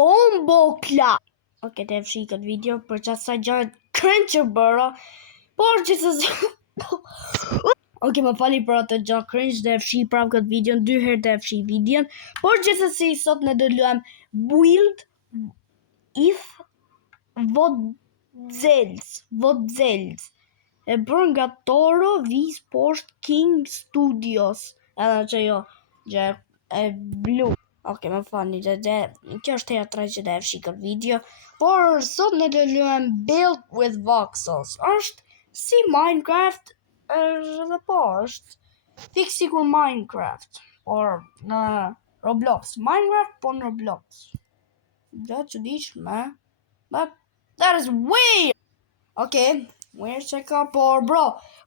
Bombokla. Okej, të fshi këtë video për që sa gjarët cringe që bëra, por që se... Okej, më fali për atë gjatë cringe dhe fshi prap këtë video, 2 herë të fshi videon, por që se si sot ne do luajm Build If Vodzels. E bërë nga Toro V-Sport King Studios. Edhe që jo, gjë e blu. Okej, më falni, kjo është hera 3 që dhe fshi këtë video. Por sot ne do luajm Build with Voxels. Është si Minecraft, edhe po është fix sikur Minecraft, por në Roblox. Minecraft po në Roblox. Gjë çuditshme. But that is weird. Okay, weird që ka, por bro,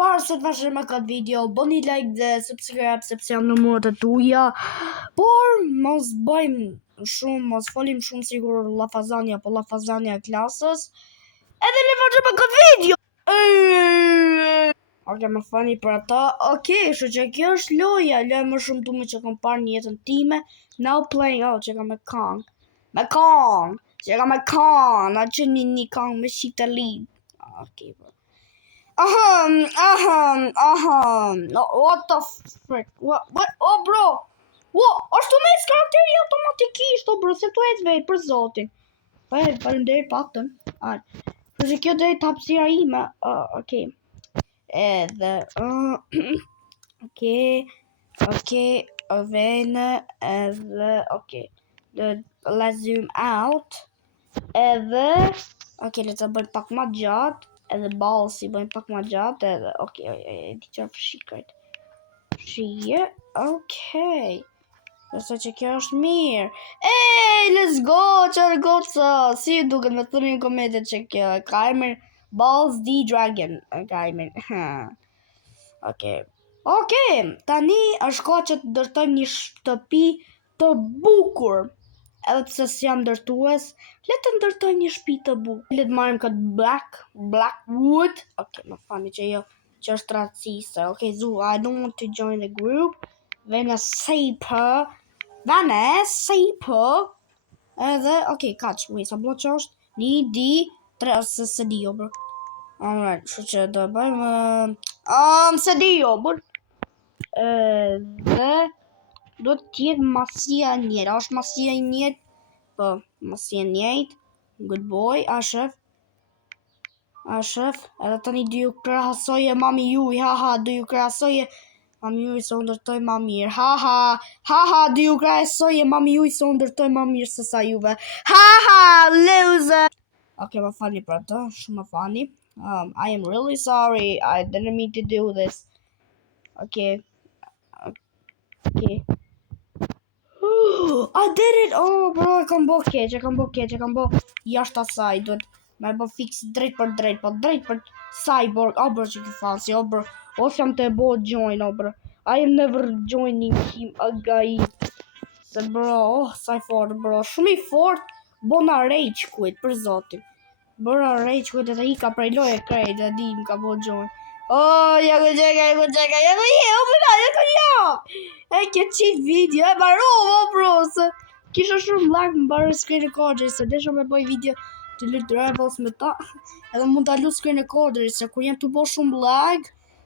parë se të vazhdojmë këtë video, bëni like dhe subscribe sepse jam në murat e tuja, por mos bëjmë shumë, mos folim shumë sigur Lafazania, po Lafazania klasës, edhe ne vazhdojmë këtë video. Okej, më fani për ata. Okej, shu që kjo është loja më shumë tume që kom parë një jetën time. Now playing, që ka me Kong. Që ka me Kong, na që një Kong me shita lid. Okej, bro. No, what the frick? What? Oh, bro. Është të mes karakteri automatikisht, bro, se të ecë vetë për zotin. Faleminderit paktën. Përse kjo dhe të hapësira ime. Okej. Edhe okej, vene edhe let's zoom out. Edhe le të bëjmë pak ma gjatë. Edhe balsi bëjmë pak ma gjatë. Edhe di që fshikajt. Shije. Okej. Nëse që kjo është mirë. Ej, let's go, qërë goca. Si duket me thënë në komentet që kjo ka emër Balls D Dragon. Ka emër. Okej, tani është koha që të ndërtojmë një shtëpi të bukur. Edhe pse s'jam ndërtues, le të ndërtojmë një shtëpi të bukur. Le të marrim këtë black wood. Okej, më fani që jo, që është raciste. Okej, I don't want to join the group. Vene saper. Edhe, kaq, sa blo që është? 1, 2, 3, se di jo, bro. Alright, shu që do bëjmë... se di jo, bro. Dhe... do t'jetë masia njët. A është masia njët? Po, masia njët. Good boy, a shef. Edhe tani du ju krahasoje mami juj. Haha, du ju krahasoje mami juj se unë ndërtoj ma mirë. Haha, du ju krahasoje mami juj se unë ndërtoj ma mirë se sa juve. Haha, loser. Okej, më fani për ato, shumë më fani. I am really sorry. I didn't mean to do this. Okay. I did it! Oh, bro, e kam bo keq, e kam bo jashtë asaj, duhet me bo fix drejt për cyborg, bro, që ki fancy, bro, ose jam të bo join, bro, I am never joining him again, se bro, saj fort, bro, shumë i fort, bona rage quit, për zotin, bona rage quit, e të i ka prej loje krejt, e di, më ka bo join, ja ku qeka, e ke qit video, e barova, bro, se kisha shumë lag më barë screen recorder, se desha me bëj video të lut Rebels me ta, edhe mund t'alu screen recorder, se kur jem të bo shumë lag,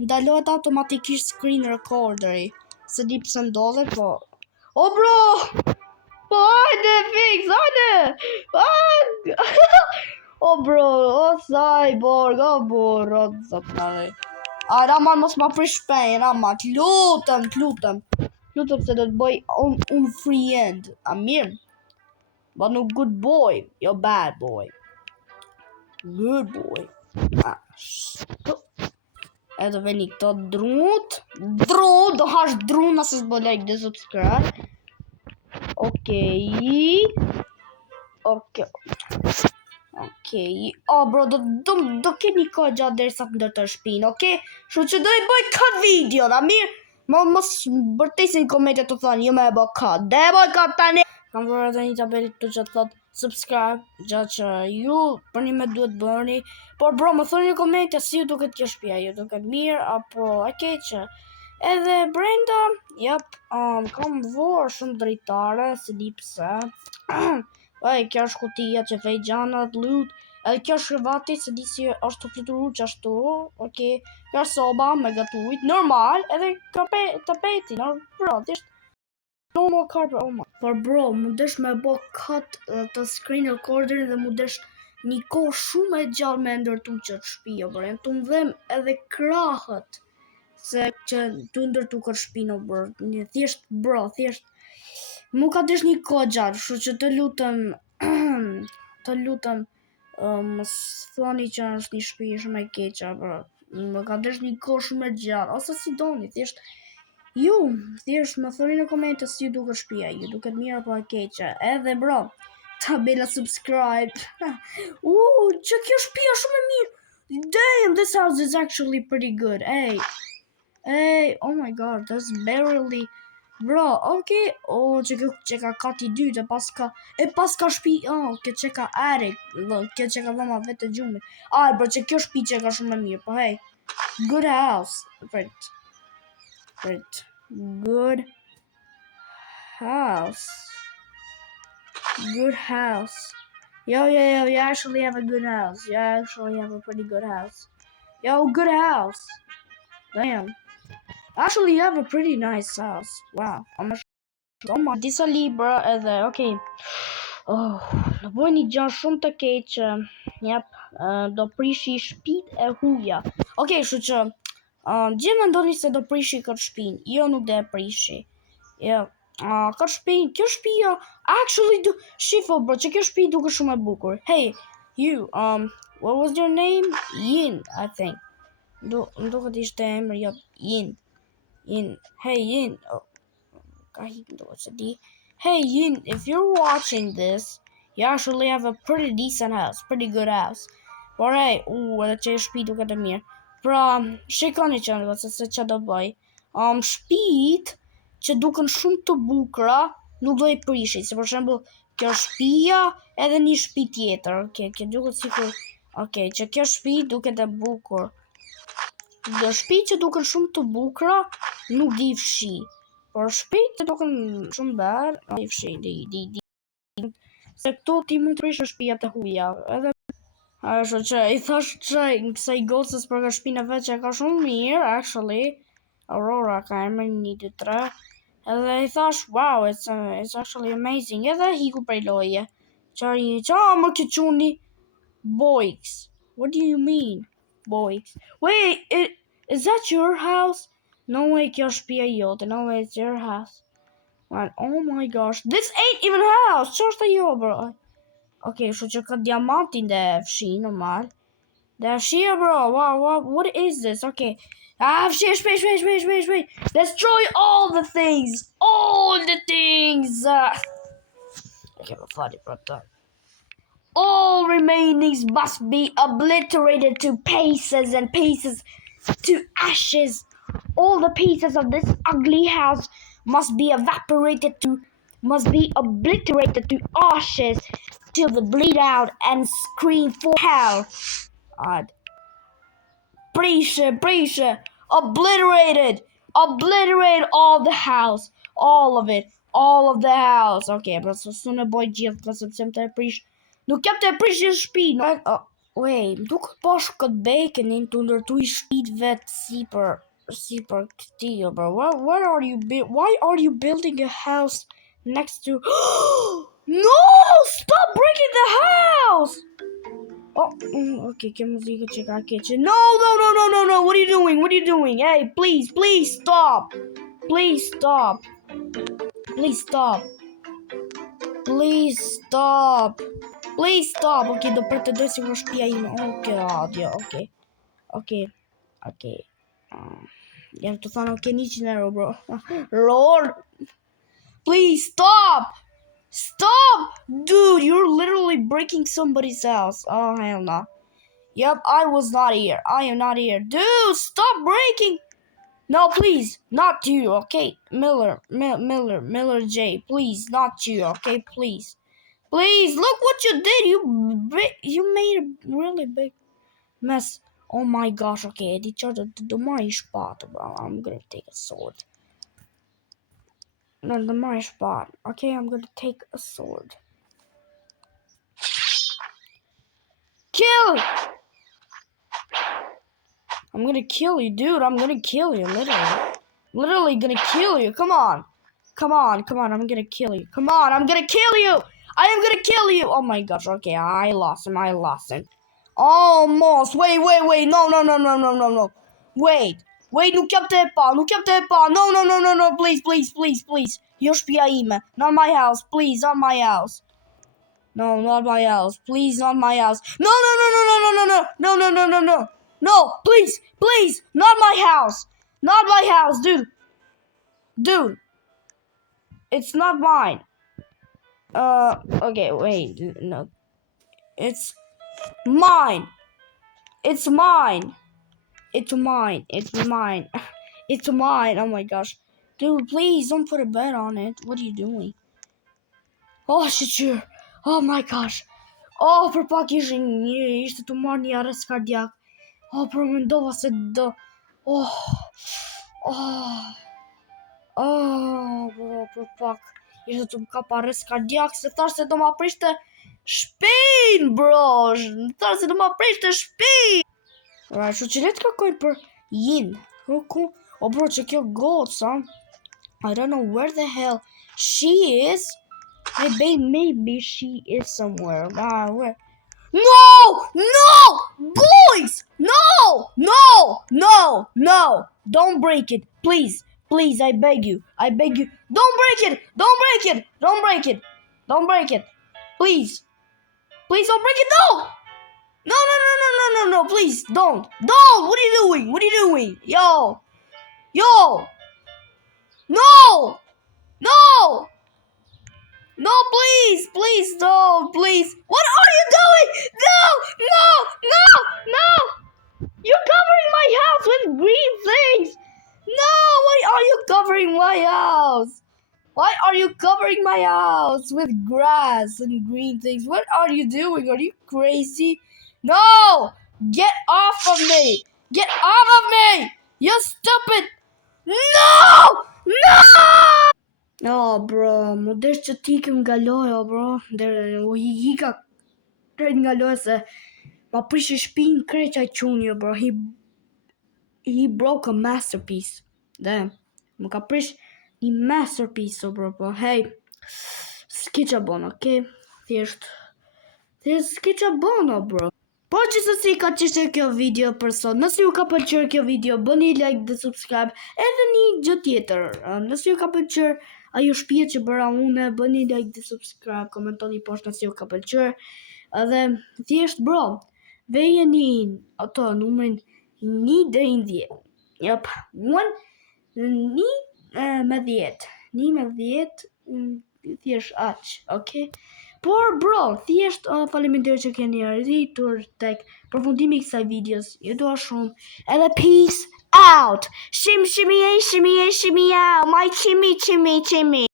ndalohet automatikisht screen recorderi, se di pse ndodhe, po, bro, po hajde fix, hajde, bro, cyborg, bro, zotare. Raman mos ma prish shpej, Raman, lutem se do të bëj un free end. A mirë? But no good boy, you're bad boy. Good boy. Edhe veni këto drut, do hash drun nëse s'bo like dhe subscribe. Okej, bro, do keni kohë gjatë derisa të ndërtoj shtëpinë, okej? Kështu që do i bëj cut video, a mirë? Mos bërtesin komentet të thonë, jo me e bë cut. Dhe e bëj cut tani. Kam vërë edhe një tabelit të që të thotë subscribe, gjatë që ju për një me duhet bërni. Por bro, më thonë një komentet si ju duket kjo shtëpia, ju duket mirë, apo e keqe. Edhe brenda, kam vorë shumë drejtare, se di pse. Kjo është kutia që vej gjanat, loot. Edhe kjo është krevati, se di si është të fluturuar qashtu. Okej, kjo është soba me gatujt, normal, edhe tapeti, bro, thjesht normal carpet, oh my. Por bro, mu desh me bo cut të screen recorderin dhe mu desh një kohë shumë e gjallë me ndërtu që të shpia, bro, jem të mdhem edhe krahët se që të ndërtu kër shpino, bro, thjesht, bro, thjesht, mu ka desh një kohë gjallë, shu që të lutëm, mos thoni që është një shpi shumë e keqa, bro, më ka desh një kohë shumë e gjallë, ose si doni, thjesht, ju, thjesht më thoni në komente si ju duket shpia, ju duket mirë apo e keqe, edhe bro, ta bëjnë subscribe. Që kjo shpia shumë e mirë. Damn, this house is actually pretty good. Hey, oh my god, that's barely. Bro, okay. Që ka kati dytë, pas ka shpi, kjo që ka attic, kjo që ka dhoma vetë gjumit. Bro, që kjo shpi që ka shumë e mirë, po hey, good house. Good house. Good house. Yo, you actually have a good house. You actually have a pretty good house. Yo, good house. Damn. Actually, you have a pretty nice house. Wow. Disa libra edhe, okay. Do bëj një gjë shumë të keqe. Do prishi shtëpitë e huaja. Okay, kështu që gjë mendoni se do prishi këtë shtëpinë. Jo, nuk do e prishi. Jo. Këtë shtëpi, kjo shtëpia actually shifo, bro, që kjo shtëpi duket shumë e bukur. Hey, you, what was your name? Yin, I think. Duket ishte emër, jo, Yin. Hey, Yin. Hey, Yin, if you're watching this, you actually have a pretty decent house, pretty good house. Por hey, edhe që shtëpi duket e mirë. Pra, shikoni që se që do bëj. Shtëpit që duken shumë të bukura, nuk do i prishi, se për shembull, kjo shtëpia edhe një shtëpi tjetër, kjo duket sikur, që kjo shtëpi duket e bukur. Do shtëpi që duken shumë të bukura, nuk di fshi. Por shtëpi që duken shumë bër, di fshi, di. Se këtu ti mund të prish shtëpia të huaja, edhe ashtu që i thash që kësaj gocës për ka shtëpinë vetë që ka shumë mirë, actually. Aurora ka emër 1, 2, 3. Edhe I thash, wow, it's actually amazing. Edhe hiku prej loje. Më ke quni? Boix. What do you mean, Boix? Wait, is that your house? No way, kjo shtëpia jote. No way, it's your house. Man, oh my gosh. This ain't even house. Që është jo, bro? Okay, kështu që ka diamantin dhe fshi, normal. Dhe fshi, bro. Wow, what is this? Okay. Wait. Destroy all the things. Okay, I'm funny, bro. All remainings must be obliterated to pieces and pieces to ashes. All the pieces of this ugly house must be obliterated to ashes till they bleed out and scream for hell. Prisha. Obliterate all the house. All of the house. Okay, bro, so soon a boy gjithë përsepse të prish. Nuk jam të prish një shtëpi. Wait, nuk posh këtë bekenin të ndërtuj shtëpit vetë si për këtij, bro. Why are you building a house next to No! Stop breaking the house! Okay, che musica c'è che No! What are you doing? Hey, please stop. Please stop. Okay, do pretendoj si më shtëpia ime. Okay. Jam të thonë okay, 100 euro, bro. Lord. Please stop. Dude, you're literally breaking somebody's house. Oh, hell no. Yep, I was not here. I am not here. Dude, stop breaking. No, please, not you, okay? Miller J, please, not you, okay? Please, look what you did. You made a really big mess. Oh my gosh, okay, the more spot, bro. I'm gonna take a sword. No, the more spot. Okay, I'm gonna take a sword. I'm gonna kill you, dude. I'm gonna kill you, literally. Literally gonna kill you. Come on. Come on. I'm gonna kill you. Come on, I'm gonna kill you. I am gonna kill you. Oh my gosh. Okay, I lost him. Almost. Wait. No. Wait, nuk jam te pa. No. Please. Jo shtëpia ime. Not my house. Please, not my house. No, not my house. Please, not my house. No. No, please. Not my house. Not my house, dude. It's not mine. Okay, wait. No. It's mine. It's mine. Oh my gosh. Dude, please don't put a bet on it. What are you doing? Oh, shit. Oh my gosh. Oh, për pak ishte të marrë një arrest kardiak. Oh, për mendova se do. Oh, bro, për pak ishte të më kap arrest kardiak se thash se do ma prishte shpin, bro. Thash se do ma prishte shpin. Right, so që le të kërkoj për Yin. Oh, bro, që kjo goca. I don't know where the hell she is. Maybe she is somewhere. Where? No! Boys! No! Don't break it. Please, I beg you. Don't break it! Don't break it! Please, don't break it! No! Please, don't! What are you doing? Yo! No, please, don't, please. What are you doing? No! You're covering my house with green things. No, why are you covering my house? Why are you covering my house with grass and green things? What are you doing? Are you crazy? No! Get off of me! You stupid! No! Oh, bro, më desh që t'ikëm nga loja, bro. U hika krejt nga loja se ma prishi shpinë krejt qaj qunjo, bro. He broke a masterpiece. Damn. Më ka prish një masterpiece, bro. Hey, s'ki qa bona, okay? Thjesht s'ki qa bona, bro. Po gjithsesi ka qishte kjo video për sot. Nëse ju ka pëlqyer kjo video, bëni like dhe subscribe. Edhe një gjë tjetër. Nëse ju ka pëlqyer ajo shtëpia që bëra unë, bëni like dhe subscribe, komentoni poshtë nëse ju ka pëlqyer. Edhe thjesht bro, vejeni ato numrin 1 deri në 10. Yep, 1 me 10. 1 me 10 thjesht aq, okay? Por bro, thjesht faleminderit që keni arritur tek përfundimi i kësaj videos. Ju dua shumë. Edhe peace out. Shimmy out. My chimmy.